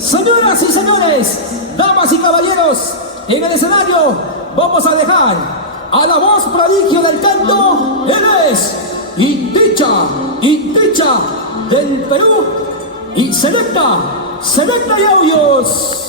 Señoras y señores, damas y caballeros, en el escenario vamos a dejar a la voz prodigio del canto. Él es Inticha del Perú y Selecta y Audios.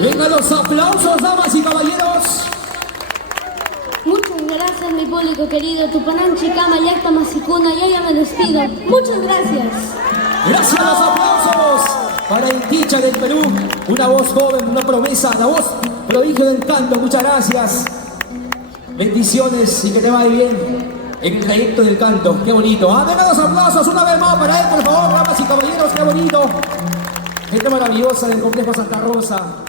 Vengan los aplausos, damas y caballeros. Muchas gracias, mi público querido. Tupananchi, Kama, Yacta, Masicuna. Yo ya me despido. Muchas gracias. Gracias, los aplausos para Inticha del Perú. Una voz joven, una promesa, la voz prodigio del canto. Muchas gracias. Bendiciones y que te vaya bien en el trayecto del canto. Qué bonito. Vengan los aplausos una vez más para él, por favor, damas y caballeros. Qué bonito. Gente maravillosa del complejo Santa Rosa.